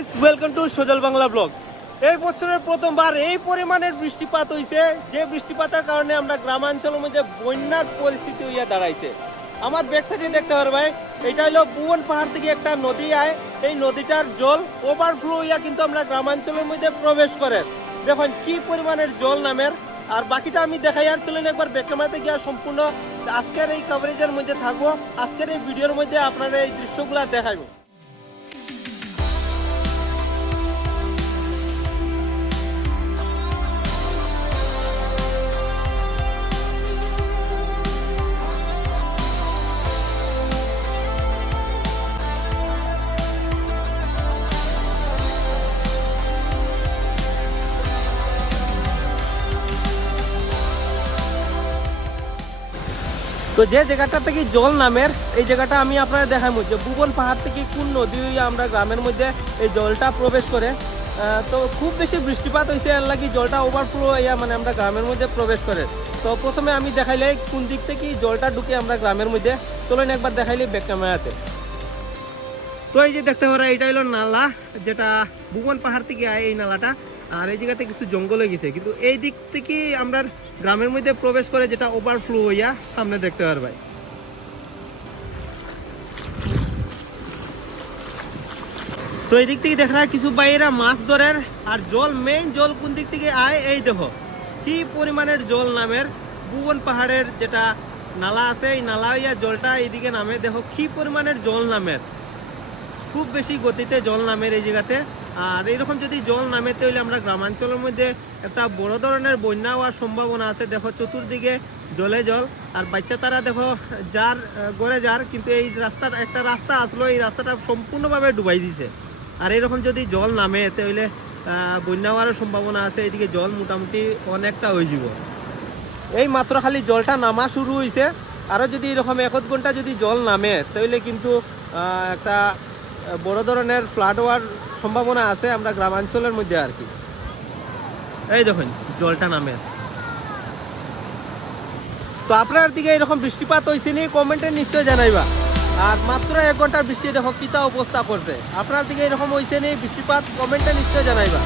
Guys, welcome to সোজাল Bangla blogs. এই বছরের প্রথমবার এই পরিমাণের বৃষ্টিপাত হইছে, যে বৃষ্টিপাতের কারণে আমরা গ্রামাঞ্চলের মধ্যে বন্যার পরিস্থিতি হইয়া দাঁড়াইছে। আমার ব্যাক সাইডে দেখতে পারবে, এটা হলো ভুবন পাহাড় থেকে একটা নদী আয়। এই নদীটার জল ওভারফ্লো হইয়া কিন্তু আমরা গ্রামাঞ্চলের মধ্যে প্রবেশ করে। দেখুন কি পরিমাণের জল নামের। আর বাকিটা আমি দেখাই, আর চলেন একবার ব্যাক ক্যামেরাতে গিয়া সম্পূর্ণ আজকের এই কভারেজের মধ্যে থাকবো। আজকের এই ভিডিওর মধ্যে আপনারা এই দৃশ্যগুলো দেখাবো। তো যে জায়গাটা থেকে জল নামের, এই জায়গাটা আমি আপনারা দেখাবো যে ভুবন পাহাড় থেকে কোন নদী হইয়া আমরা গ্রামের মধ্যে এই জলটা প্রবেশ করে। তো খুব বেশি বৃষ্টিপাত হয়েছে, এর লাগি জলটা ওভারফ্লো হইয়া মানে আমরা গ্রামের মধ্যে প্রবেশ করে। তো প্রথমে আমি দেখাইলে কোন দিক থেকে জলটা ঢুকে আমরা গ্রামের মধ্যে, চলেন একবার দেখাইলে ব্যাক ক্যামেরাতে। তো এই যে দেখতে পারা, এটা হলো নালা, যেটা ভুবন পাহাড় থেকে আয় এই নালাটা। আর এই জায়গাতে কিছু জঙ্গল হয়ে গেছে, কিন্তু এই দিক থেকে আমরা গ্রামের মধ্যে প্রবেশ করে, যেটা ওভারফ্লো হইয়া সামনে দেখতে পারবাই। তো এই দিক থেকে দেখা কিছু বাইরা মাছ ধরের। আর জল, মেইন জল কোন দিক থেকে আয়, এই দেখো কি পরিমাণের জল নামের। ভুবন পাহাড়ের যেটা নালা আছে, এই নালা হইয়া জলটা এইদিকে নামে। দেখো কি পরিমাণের জল নামের, খুব বেশি গতিতে জল নামের এই জায়গাতে। আর এইরকম যদি জল নামে তাহলে আমরা গ্রামাঞ্চলের মধ্যে একটা বড় ধরনের বন্যা হওয়ার সম্ভাবনা আছে। দেখো চতুর্দিকে জলে জল। আর বাচ্চা তারা দেখো যার গড়ে যার, কিন্তু এই রাস্তার একটা রাস্তা আসলো, এই রাস্তাটা সম্পূর্ণভাবে ডুবাই দিছে। আর এরকম যদি জল নামে তাহলে বন্যা হওয়ার সম্ভাবনা আছে। এদিকে জল মোটামুটি অনেকটা হয়ে যাব। এই মাত্র খালি জলটা নামা শুরু হয়েছে। আরও যদি এরকম 1 ঘন্টা যদি জল নামে তাহলে কিন্তু একটা বড় ধরনের ফ্লাড হওয়ার সম্ভাবনা আছে আমরা গ্রামাঞ্চলের মধ্যে আর কি। এই দেখুন জলটা নামে। তো আপনার দিকে এরকম বৃষ্টিপাত হয়েছে নি, কমেন্টে নিশ্চয় জানাইবা। আর মাত্র 1 ঘন্টার বৃষ্টি দেখো কিতা অবস্থা করছে। আপনার দিকে এরকম হয়েছে নি বৃষ্টিপাত, কমেন্টে নিশ্চয় জানাইবা।